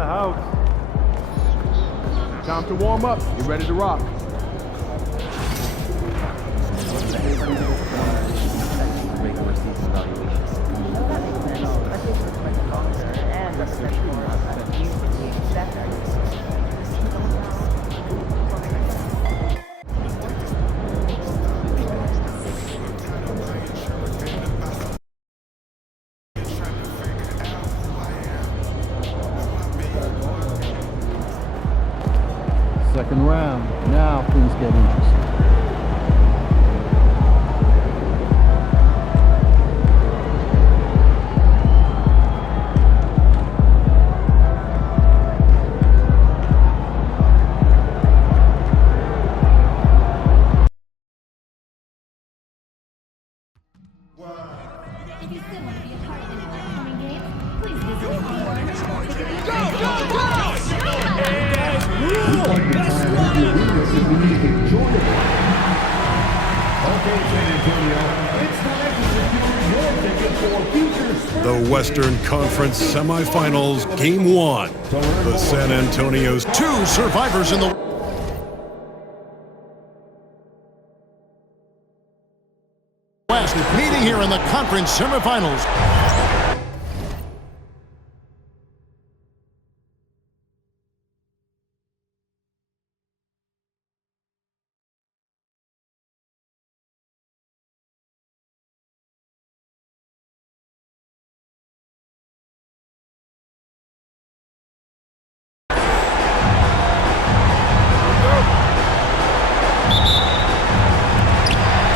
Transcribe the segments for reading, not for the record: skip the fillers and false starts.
the house. Time to warm up. Get ready to rock. Regular season evaluations. Second round. Now things get interesting. If you still want to be a part of the upcoming games, please visit The Western Conference Semifinals, Game 1. The San Antonio's two survivors in the West meeting here in the conference semifinals.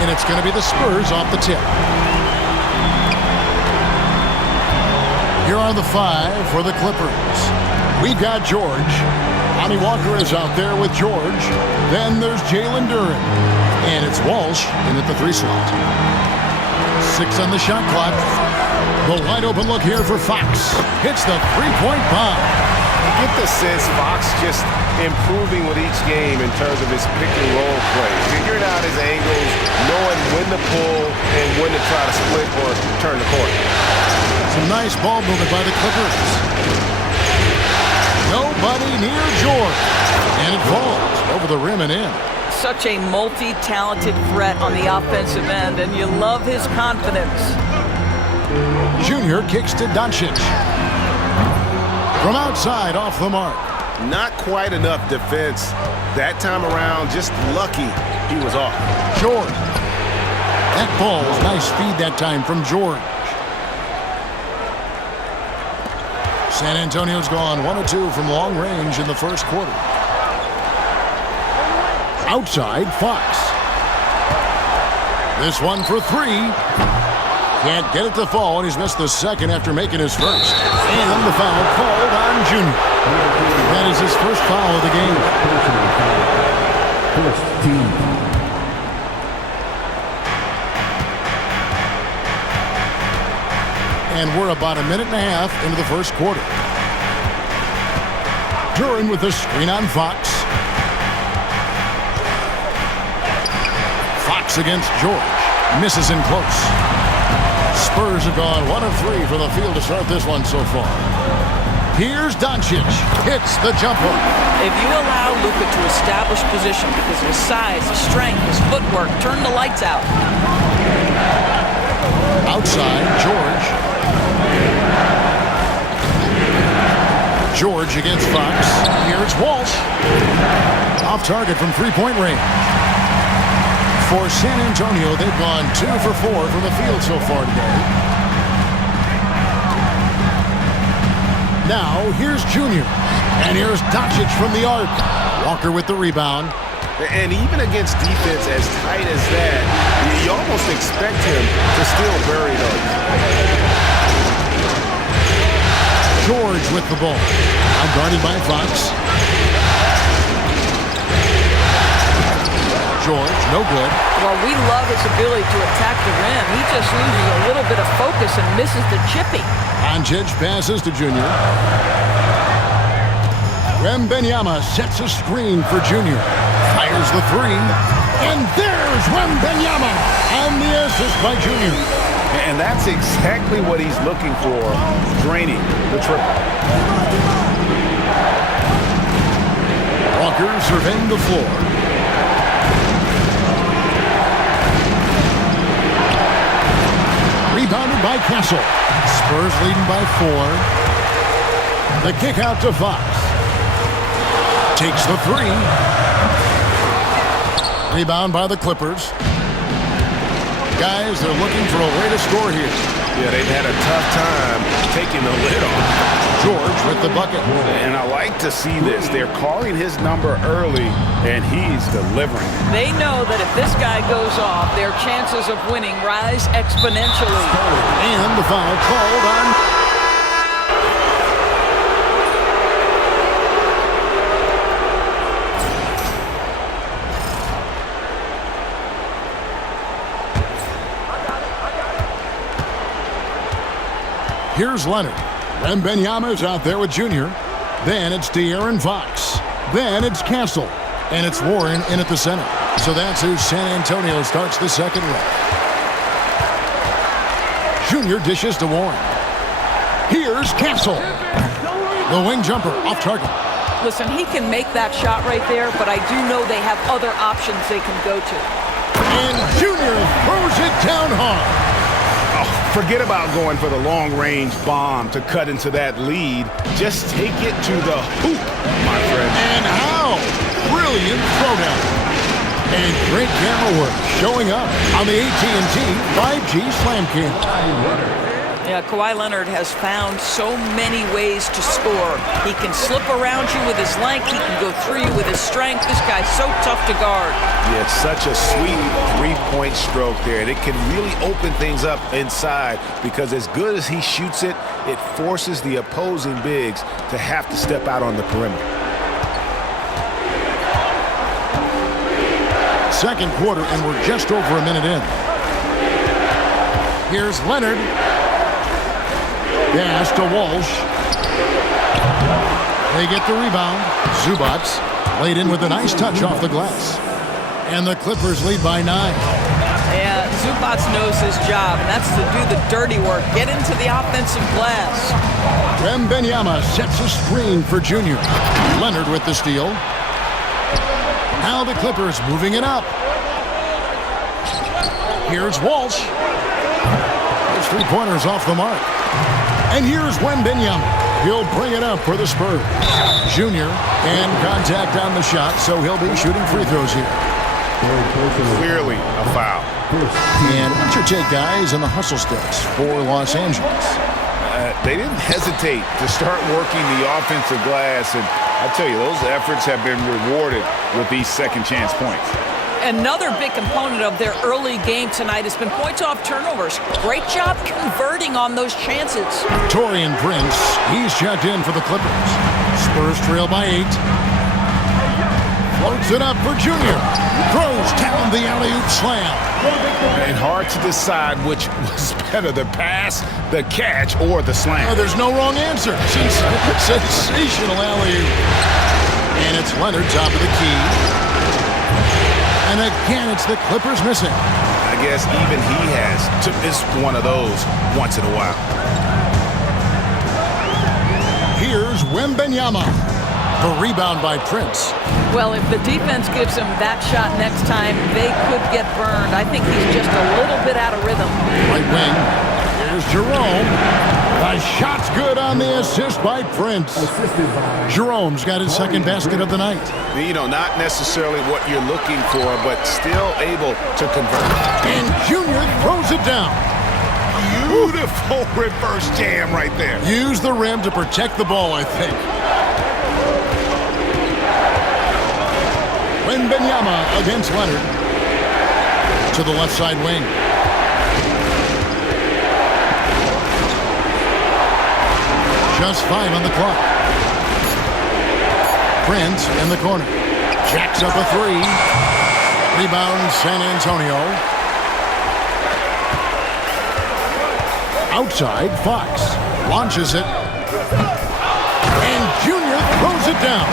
And it's going to be the Spurs off the tip. Here are the five for the Clippers. We've got George. Lonnie Walker is out there with George. Then there's Jalen Duren. And it's Walsh in at the 3 slot. 6 on the shot clock. The wide open look here for Fox. Hits the three-point bomb. You get the sense Fox just improving with each game in terms of his pick and roll play. Figuring out his angles, knowing when to pull and when to try to split or turn the corner. Some nice ball movement by the Clippers. Nobody near George. And it falls over the rim and in. Such a multi-talented threat on the offensive end, and you love his confidence. Junior kicks to Doncic. From outside, off the mark. Not quite enough defense that time around. Just lucky he was off. George. That ball's nice speed that time from George. San Antonio's gone 1 of 2 from long range in the first quarter. Outside, Fox. This one for 3. Can't get it to fall, and he's missed the second after making his first. And the foul called on Junior. That is his first foul of the game. First team. And we're about a minute and a half into the first quarter. Duren with the screen on Fox. Fox against George. Misses in close. Spurs have gone 1 of 3 from the field to start this one so far. Here's Doncic. Hits the jumper. If you allow Luka to establish position because of his size, his strength, his footwork, turn the lights out. Outside, George. George against Fox. Here it's Walsh. Off target from three-point range. For San Antonio, they've gone 2 for 4 from the field so far today. Now, here's Junior. And here's Doncic from the arc. Walker with the rebound. And even against defense as tight as that, you almost expect him to still bury those. George with the ball. Now guarded by Fox. George, no good. Well, we love his ability to attack the rim. He just loses a little bit of focus and misses the chipping. Doncic passes to Junior. Wembanyama sets a screen for Junior. Fires the 3. And there's Wembanyama. And the assist by Junior. And that's exactly what he's looking for, draining the triple. Walker surveying the floor. Rebounded by Castle. Spurs leading by 4. The kick out to Fox. Takes the 3. Rebound by the Clippers. Guys, they're looking for a way to score here. Yeah, they've had a tough time taking the lid off. George with the bucket. And I like to see this. They're calling his number early, and he's delivering. They know that if this guy goes off, their chances of winning rise exponentially. And the foul called on... Here's Leonard. Wembanyama's out there with Junior. Then it's De'Aaron Fox. Then it's Castle. And it's Warren in at the center. So that's who San Antonio starts the second round. Junior dishes to Warren. Here's Castle. The wing jumper off target. Listen, he can make that shot right there, but I do know they have other options they can go to. And Junior throws it down hard. Forget about going for the long-range bomb to cut into that lead. Just take it to the hoop, my friend. And how? Brilliant throwdown. And great camera work showing up on the AT&T 5G Slam Cam. Yeah, Kawhi Leonard has found so many ways to score. He can slip around you with his length. He can go through you with his strength. This guy's so tough to guard. Yeah, it's such a sweet three-point stroke there. And it can really open things up inside because as good as he shoots it, it forces the opposing bigs to have to step out on the perimeter. Second quarter, and we're just over a minute in. Here's Leonard. Pass to Walsh. They get the rebound. Zubac laid in with a nice touch off the glass. And the Clippers lead by 9. Yeah, Zubac knows his job, and that's to do the dirty work. Get into the offensive glass. Wembanyama sets a screen for Junior. Leonard with the steal. Now the Clippers moving it up. Here's Walsh. Those 3-pointers off the mark. And here's Wembanyama. He'll bring it up for the Spurs. Junior, and contact on the shot, so he'll be shooting free throws here. Clearly a foul. And what's your take, guys, on the hustle sticks for Los Angeles? They didn't hesitate to start working the offensive glass, and I tell you, those efforts have been rewarded with these second chance points. Another big component of their early game tonight has been points off turnovers. Great job converting on those chances. Taurean Prince, he's checked in for the Clippers. Spurs trail by 8. Floats it up for Junior. Throws down the alley-oop slam. And hard to decide which was better, the pass, the catch, or the slam. Oh, there's no wrong answer. Sensational alley-oop. And it's Leonard, top of the key. And again, it's the Clippers missing. I guess even he has to miss one of those once in a while. Here's Wembanyama. The rebound by Prince. Well, if the defense gives him that shot next time, they could get burned. I think he's just a little bit out of rhythm. Right wing. Here's Jerome. The shot's good on the assist by Prince. Jerome's got his second basket of the night. You know, not necessarily what you're looking for, but still able to convert. And Junior throws it down. Beautiful reverse jam right there. Use the rim to protect the ball, I think. Wembanyama against Leonard. To the left side wing. Just 5 on the clock. Prince in the corner. Jacks up a 3. Rebound San Antonio. Outside, Fox launches it. And Junior throws it down.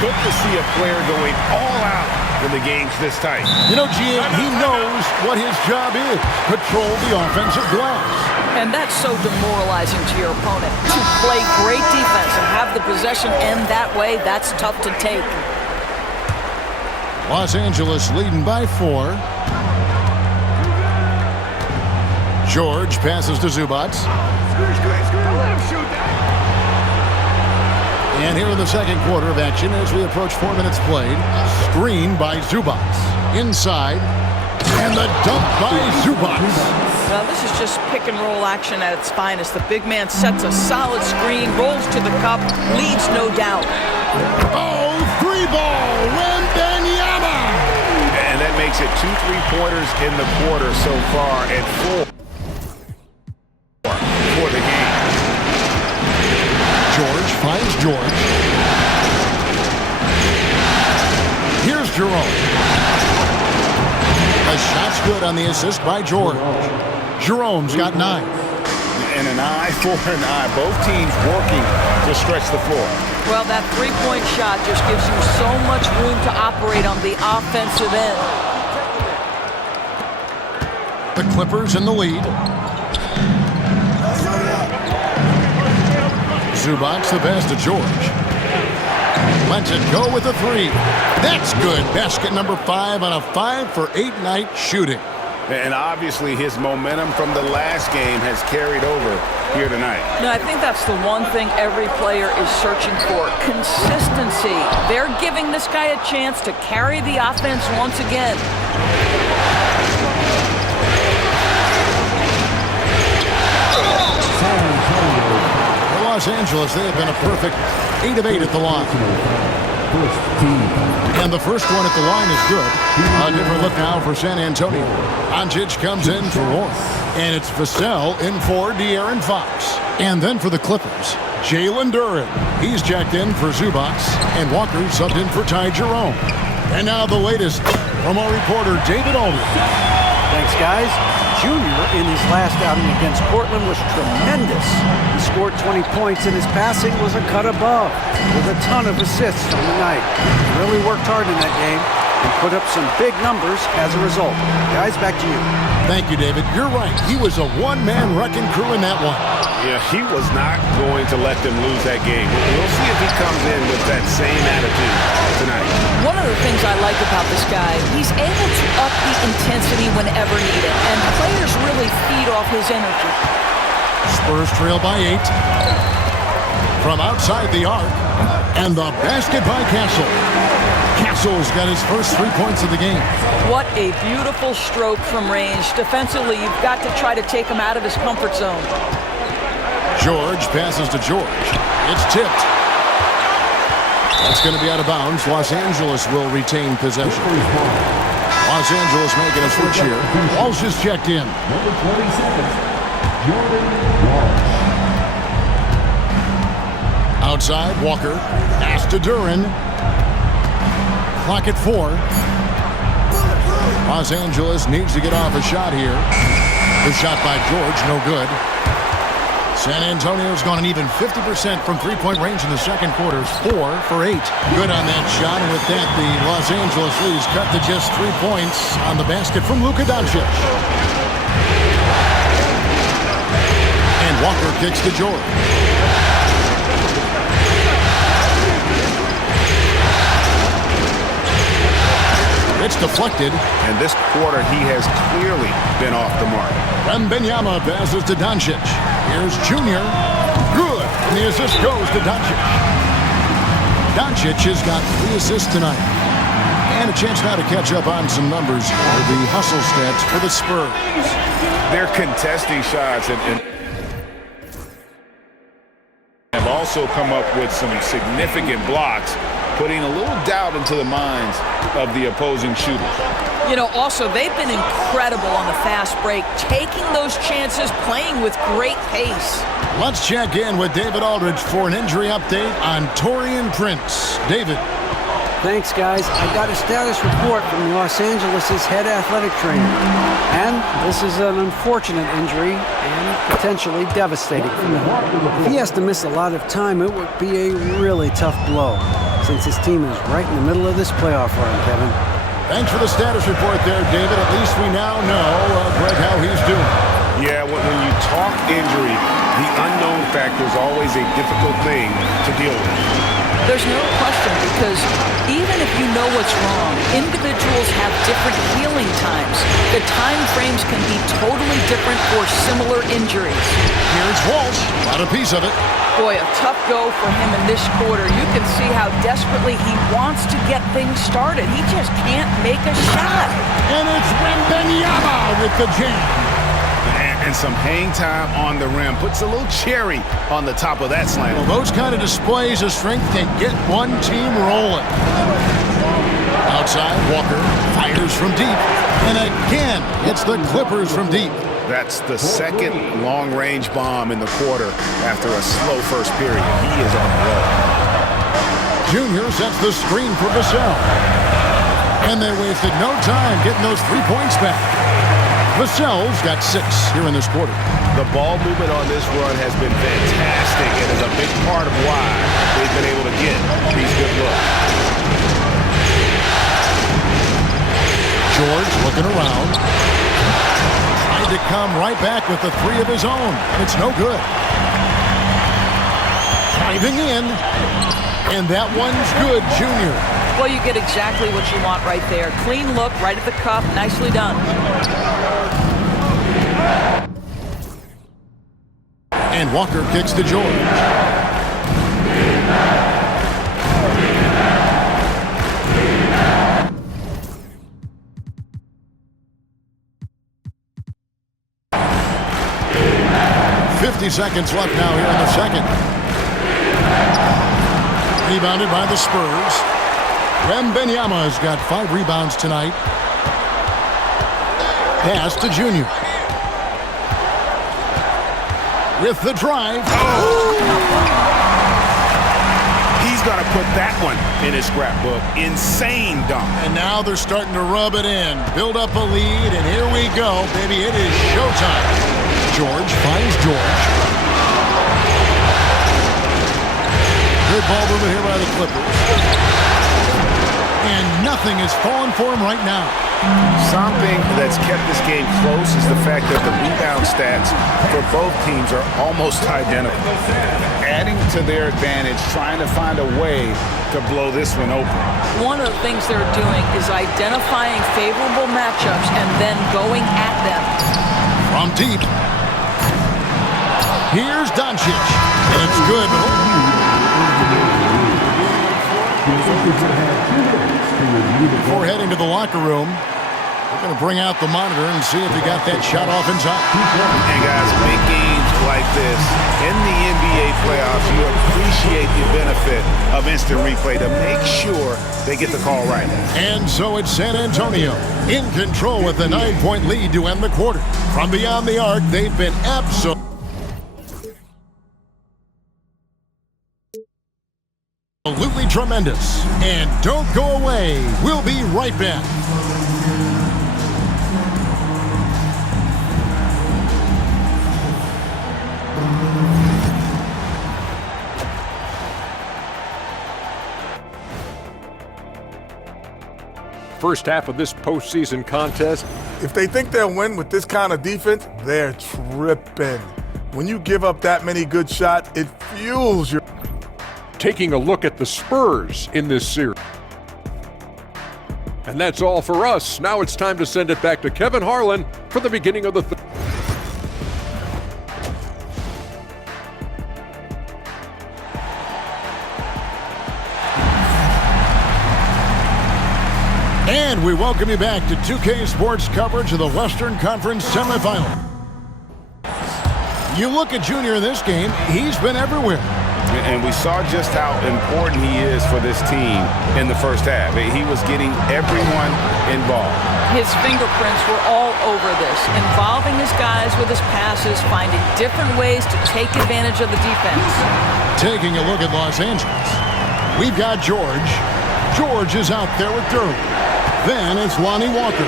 Good to see a player going all out when the game's this tight. You know, GM, he knows what his job is. Control the offensive glass. And that's so demoralizing to your opponent. To play great defense and have the possession end that way, that's tough to take. Los Angeles leading by 4. George passes to Zubac. And here in the second quarter of action as we approach 4 minutes played. Screen by Zubac. Inside. And the dunk by Zubac. Well, this is just pick and roll action at its finest. The big man sets a solid screen, rolls to the cup, leads no doubt. Oh, 3-ball, Wembanyama! And that makes it 2 3-pointers in the quarter so far at 4 for the game. George finds George. Here's Jerome. A shot's good on the assist by George. Jerome's got 9. And an eye for an eye. Both teams working to stretch the floor. Well, that three-point shot just gives you so much room to operate on the offensive end. The Clippers in the lead. Zubac the pass to George. Lets it go with a 3. That's good. Basket number 5 on a 5-for-8 night shooting. And obviously his momentum from the last game has carried over here tonight. No, I think that's the one thing every player is searching for. Consistency. They're giving this guy a chance to carry the offense once again. For Los Angeles, they have been a perfect 8 of 8 at the line. And the first one at the line is good. A different look now for San Antonio. Doncic comes in for Warren. And it's Vassell in for De'Aaron Fox. And then for the Clippers, Jalen Duren. He's checked in for Zubac. And Walker subbed in for Ty Jerome. And now the latest from our reporter, David Aldridge. Thanks, guys. Junior in his last outing against Portland was tremendous. He scored 20 points and his passing was a cut above with a ton of assists on the night. He really worked hard in that game and put up some big numbers as a result. Guys, back to you. Thank you, David. You're right. He was a one-man wrecking crew in that one. Yeah, he was not going to let them lose that game. We'll see if he comes in with that same attitude tonight. One of the things I like about this guy, he's able to up the intensity whenever needed, and players really feed off his energy. Spurs trail by 8. From outside the arc, and the basket by Castle. Castle's got his first 3 points of the game. What a beautiful stroke from range. Defensively, you've got to try to take him out of his comfort zone. George passes to George. It's tipped. That's going to be out of bounds. Los Angeles will retain possession. Los Angeles making a switch here. Walsh is checked in. Number 27, Jordan Walsh. Outside, Walker. Pass to Duren. Clock at 4. Los Angeles needs to get off a shot here. The shot by George, no good. San Antonio's gone an even 50% from three-point range in the second quarter. 4 for 8. Good on that shot, and with that, the Los Angeles lead is cut to just 3 points on the basket from Luka Doncic. And Walker kicks to George. It's deflected. And this quarter, he has clearly been off the mark. Wembanyama passes to Doncic. Here's Junior. Good. And the assist goes to Doncic. Doncic has got 3 assists tonight. And a chance now to catch up on some numbers for the hustle stats for the Spurs. They're contesting shots and have also come up with some significant blocks, putting a little doubt into the minds of the opposing shooters. You know, also, they've been incredible on the fast break, taking those chances, playing with great pace. Let's check in with David Aldridge for an injury update on Taurean Prince. David. Thanks, guys. I got a status report from Los Angeles' head athletic trainer. And this is an unfortunate injury and potentially devastating for them. If he has to miss a lot of time, it would be a really tough blow, since his team is right in the middle of this playoff run, Kevin. Thanks for the status report there, David. At least we now know, Greg, how he's doing. Yeah, when you talk injury, The unknown factor is always a difficult thing to deal with. There's no question, because even if you know what's wrong, individuals have different healing times. The time frames can be totally different for similar injuries. Here's Walsh. Got a piece of it. Boy, a tough go for him in this quarter. You can see how desperately he wants to get things started. He just can't make a shot. And it's Wembanyama with the jam. And some hang time on the rim. Puts a little cherry on the top of that slam. Well, those kind of displays of strength can get one team rolling. Outside, Walker fires from deep. And again, it's the Clippers from deep. That's the second long-range bomb in the quarter after a slow first period. He is on the roll. Junior sets the screen for Vassell. And they wasted no time getting those 3 points back. Vassell's got 6 here in this quarter. The ball movement on this run has been fantastic and is a big part of why they've been able to get these good looks. George looking around. Trying to come right back with the 3 of his own. And it's no good. Driving in. And that one's good, Junior. Well, you get exactly what you want right there. Clean look, right at the cup. Nicely done. And Walker kicks to George. Seconds left now here in the second. Rebounded by the Spurs. Wembanyama's got 5 rebounds tonight. Pass to Junior. With the drive. Oh! He's going to put that one in his scrapbook. Insane dunk. And now they're starting to rub it in. Build up a lead, and here we go, baby. It is showtime. George finds George. Good ball movement here by the Clippers. And nothing is falling for him right now. Something that's kept this game close is the fact that the rebound stats for both teams are almost identical. Adding to their advantage, trying to find a way to blow this one open. One of the things they're doing is identifying favorable matchups and then going at them. From deep. Here's Doncic. And it's good. Before heading to the locker room, we're going to bring out the monitor and see if he got that shot off in time. And guys, big games like this in the NBA playoffs, you appreciate the benefit of instant replay to make sure they get the call right. And so it's San Antonio in control with a 9-point lead to end the quarter. From beyond the arc, they've been absolutely tremendous. And don't go away. We'll be right back. First half of this postseason contest. If they think they'll win with this kind of defense, they're tripping. When you give up that many good shots, it fuels your... Taking a look at the Spurs in this series. And that's all for us. Now it's time to send it back to Kevin Harlan for the beginning of the And we welcome you back to 2K Sports coverage of the Western Conference semifinal. You look at Junior in this game, he's been everywhere. And we saw just how important he is for this team in the first half. He was getting everyone involved. His fingerprints were all over this, involving his guys with his passes, finding different ways to take advantage of the defense. Taking a look at Los Angeles, we've got George. George is out there with Durham. Then it's Lonnie Walker.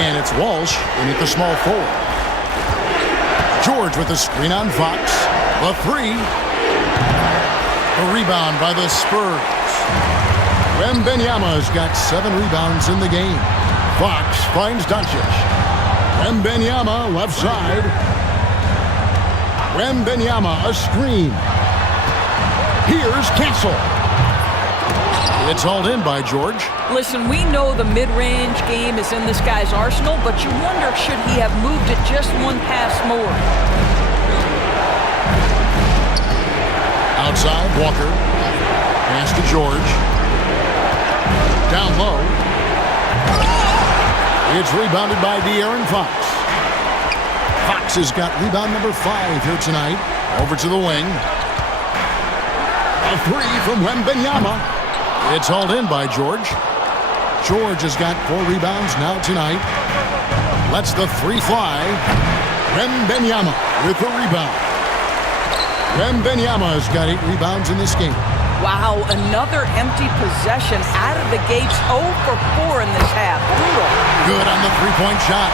And it's Walsh in at the small forward. George with the screen on Fox. The 3. A rebound by the Spurs. Wembanyama's got 7 rebounds in the game. Fox finds Doncic. Wembanyama left side. Wembanyama, a screen. Here's Castle. It's hauled in by George. Listen, we know the mid-range game is in this guy's arsenal, but you wonder should he have moved it just one pass more. Outside, Walker. Pass to George. Down low. It's rebounded by De'Aaron Fox. Fox has got rebound number 5 here tonight. Over to the wing. A 3 from Wembanyama. It's hauled in by George. George has got 4 rebounds now tonight. Lets the 3 fly. Wembanyama with the rebound. Wembanyama has got 8 rebounds in this game. Wow, another empty possession out of the gates. 0 for 4 in this half. Brutal. Good on the 3-point shot.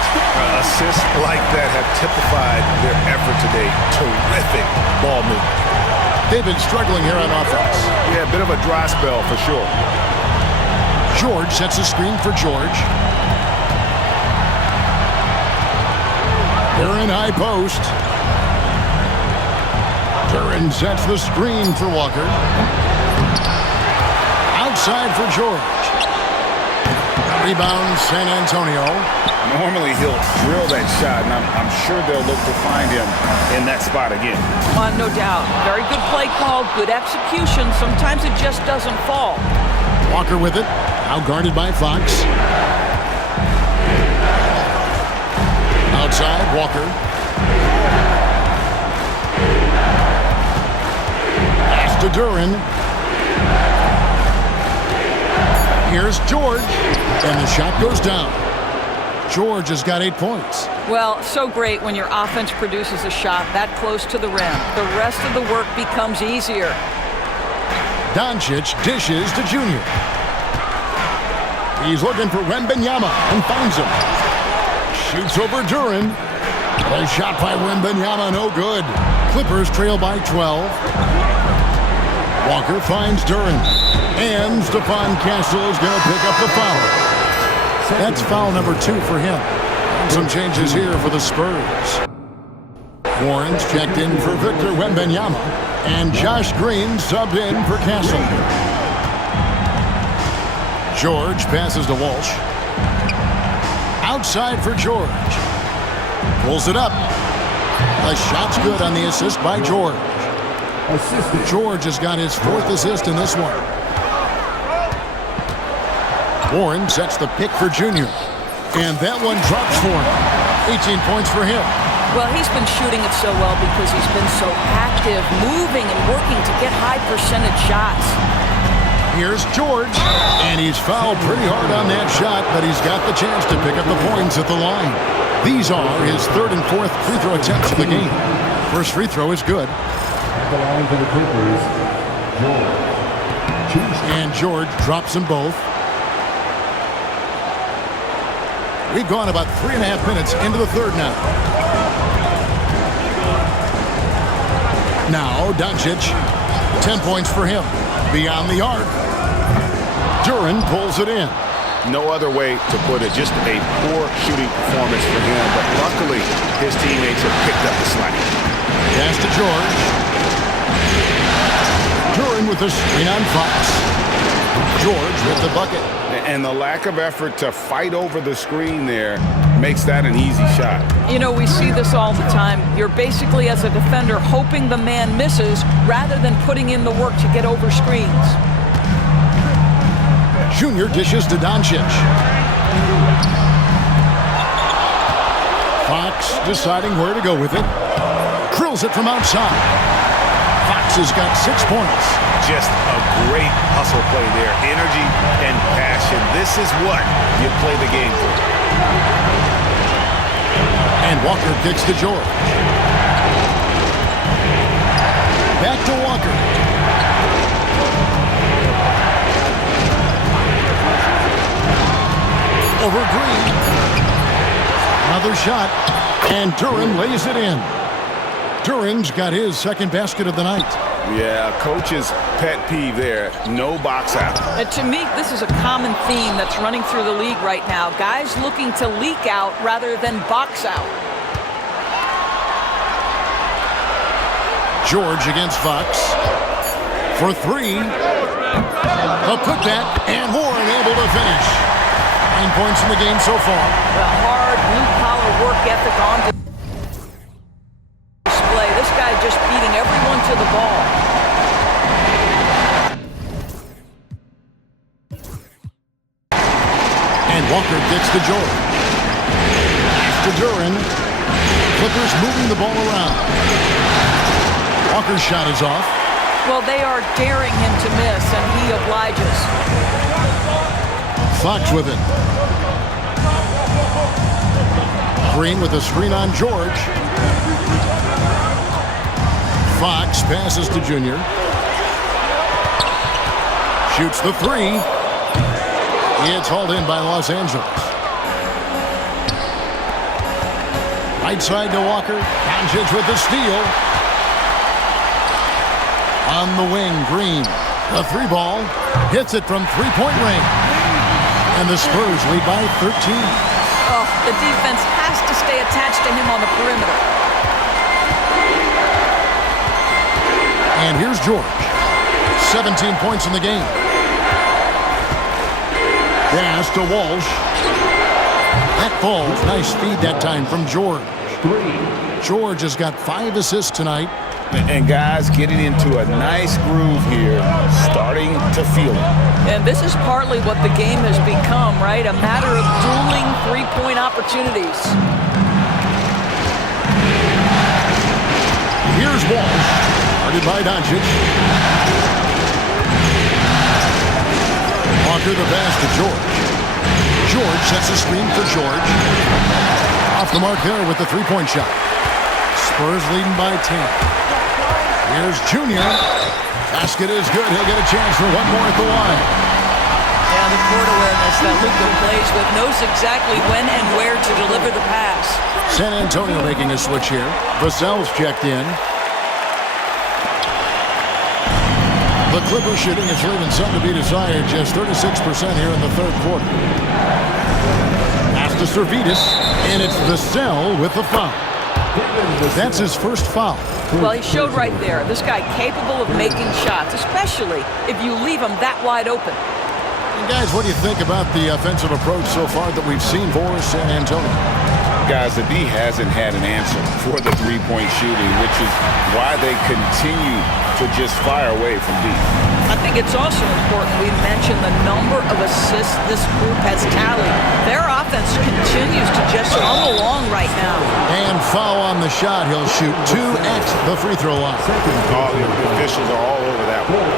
Assists like that have typified their effort today. Terrific ball movement. They've been struggling here on offense. Yeah, a bit of a dry spell for sure. George sets a screen for George. They're in high post. Duran sets the screen for Walker. Outside for George. Rebound, San Antonio. Normally he'll drill that shot, and I'm sure they'll look to find him in that spot again. No doubt. Very good play call, good execution. Sometimes it just doesn't fall. Walker with it. Now guarded by Fox. Outside, Walker. Pass to Duran. Here's George. And the shot goes down. George has got 8 points. Well, so great when your offense produces a shot that close to the rim. The rest of the work becomes easier. Doncic dishes to Junior. He's looking for Wembanyama and finds him. Shoots over Duran. A shot by Wembanyama, no good. Clippers trail by 12. Walker finds Duran. And Stephon Castle is going to pick up the foul. That's foul number 2 for him. Some changes here for the Spurs. Warren's checked in for Victor Wembanyama. And Josh Green subbed in for Castle. George passes to Walsh. Outside for George. Pulls it up. The shot's good on the assist by George. George has got his 4th assist in this one. Warren sets the pick for Junior. And that one drops for him. 18 points for him. Well, he's been shooting it so well because he's been so active, moving and working to get high percentage shots. Here's George. And he's fouled pretty hard on that shot, but he's got the chance to pick up the points at the line. These are his 3rd and 4th free throw attempts of the game. First free throw is good. At the line for the Clippers, George. And George drops them both. We've gone about 3.5 minutes into the 3rd now. Now, Doncic, 10 points for him. Beyond the arc. Duran pulls it in. No other way to put it. Just a poor shooting performance for him, but luckily his teammates have picked up the slack. Pass to George. Duran with the screen on Fox. George with the bucket. And the lack of effort to fight over the screen there makes that an easy shot. You know, we see this all the time. You're basically, as a defender, hoping the man misses rather than putting in the work to get over screens. Junior dishes to Doncic. Fox deciding where to go with it. Drills it from outside. Fox has got 6 points. Just a great hustle play there. Energy and passion. This is what you play the game for. And Walker kicks to George. Back to Walker. Over Green. Another shot. And Duran lays it in. Duran's got his 2nd basket of the night. Yeah, coach's pet peeve there. No box out. To me, this is a common theme that's running through the league right now. Guys looking to leak out rather than box out. George against Fox. For three. A putback, and Warren able to finish. 9 points in the game so far. The hard, blue-collar work ethic on display. This guy just beating everyone to the ball. And Walker gets to George. Pass to Duran. Clippers moving the ball around. Walker's shot is off. Well, they are daring him to miss, and he obliges. Fox with it. Green with a screen on George. Fox passes to Junior. Shoots the three. It's hauled in by Los Angeles. Right side to Walker. Doncic with the steal. On the wing, Green. The three ball. Hits it from three-point range. And the Spurs lead by 13. Oh, the defense has to stay attached to him on the perimeter. And here's George. 17 points in the game. Pass to Walsh. That falls. Nice feed that time from George. George has got 5 assists tonight. And guys getting into a nice groove here, starting to feel it. And this is partly what the game has become, right? A matter of dueling three-point opportunities. Here's Walsh. Guarded by Doncic. Walker the pass to George. George sets a screen for George. Off the mark there with the three-point shot. Spurs leading by 10. Here's Junior. Basket is good. He'll get a chance for one more at the line. Yeah, the court awareness that Luka plays with, knows exactly when and where to deliver the pass. San Antonio making a switch here. Vassell's checked in. The Clippers shooting is leaving some to be desired. Just 36% here in the third quarter. Pass to Servetus, and it's Vassell with the foul. That's his first foul. Well, he showed right there. This guy capable of making shots, especially if you leave him that wide open. And guys, what do you think about the offensive approach so far that we've seen for San Antonio? Guys, the D hasn't had an answer for the three-point shooting, which is why they continue to just fire away from deep. I think it's also important we mention the number of assists this group has tallied. Their offense continues to just hum along right now. And foul on the shot. He'll shoot 2 at the free throw line. All the officials are all over that one.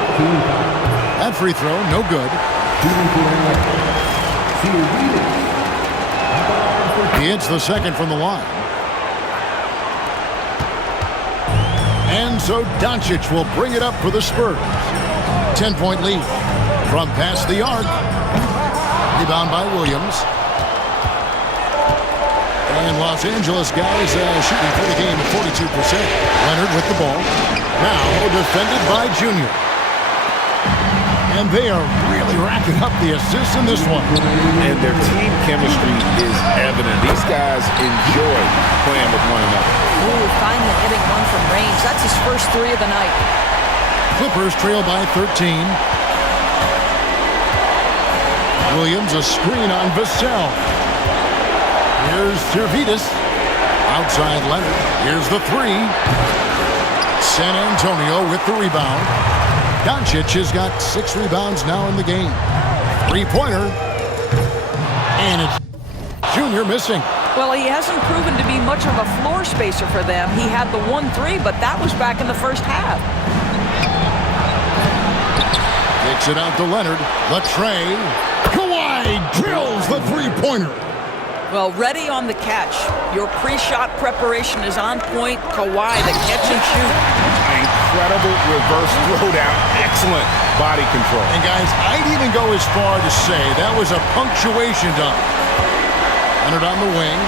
That free throw, no good. He hits the second from the line. And so Doncic will bring it up for the Spurs. 10-point lead from past the arc. Rebound by Williams. And Los Angeles guys shooting for the game at 42%. Leonard with the ball. Now defended by Junior. And they are really racking up the assists in this one. And their team chemistry is evident. These guys enjoy playing with one another. Ooh, finally hitting one from range. That's his first 3 of the night. Clippers trail by 13. Williams a screen on Vassell. Here's Servetus. Outside Leonard. Here's the 3. San Antonio with the rebound. Doncic has got 6 rebounds now in the game. 3-pointer. And it's Junior missing. Well, he hasn't proven to be much of a floor spacer for them. He had the 1-3, but that was back in the first half. Kicks it out to Leonard. The tray. Kawhi drills the 3-pointer. Well, ready on the catch. Your pre-shot preparation is on point. Kawhi, the catch and shoot. Incredible reverse throwdown. Excellent body control. And guys, I'd even go as far to say that was a punctuation dunk. Leonard on the wing.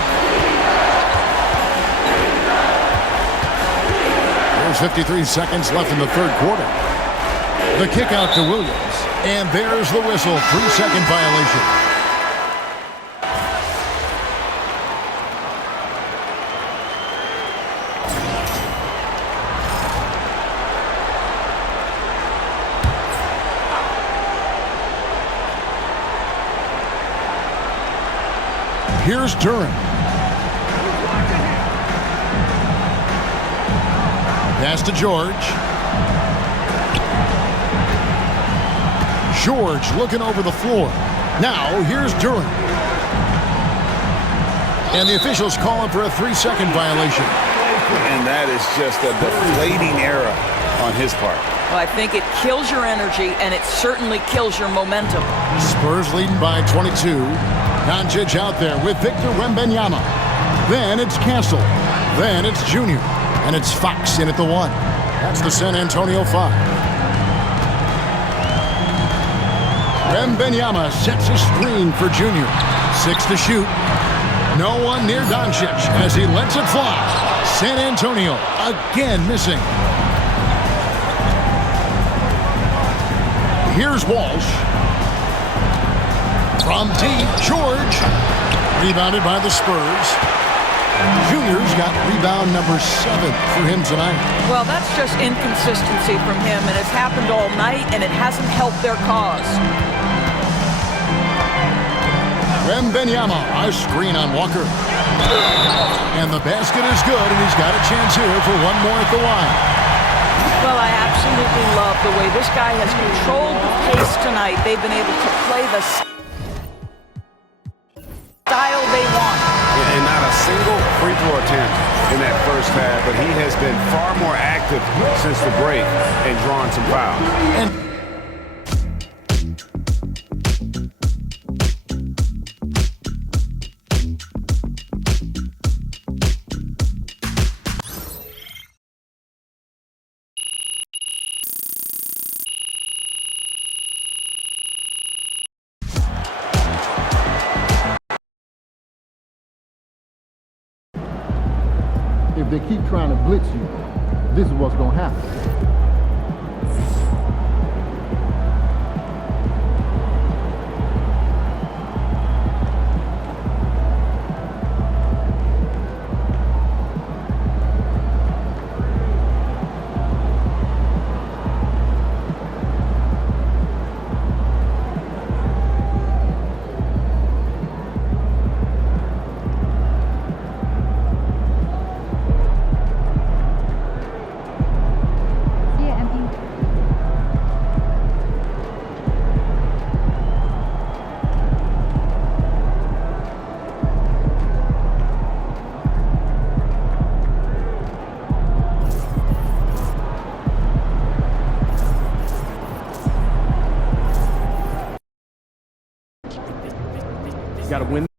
There's 53 seconds left in the third quarter. The kick out to Williams. And there's the whistle. 3-second violation. Here's Duran. Pass to George. George looking over the floor. Now, here's Duran. And the officials calling for a 3-second violation. And that is just a deflating error on his part. Well, I think it kills your energy, and it certainly kills your momentum. Spurs leading by 22. Doncic out there with Victor Wembanyama. Then it's Castle. Then it's Junior. And it's Fox in at the 1. That's the San Antonio 5. Wembanyama sets a screen for Junior. 6 to shoot. No one near Doncic as he lets it fly. San Antonio again missing. Here's Walsh. From deep, George. Rebounded by the Spurs. Junior's got rebound number 7 for him tonight. Well, that's just inconsistency from him, and it's happened all night, and it hasn't helped their cause. Wembanyama, a screen on Walker. And the basket is good, and he's got a chance here for one more at the line. Well, I absolutely love the way this guy has controlled the pace tonight. They've been able to play the style they want. And not a single free throw attempt in that first half, but he has been far more active since the break and drawn some fouls. And If they keep trying to blitz you, this is what's going to happen. Got to win.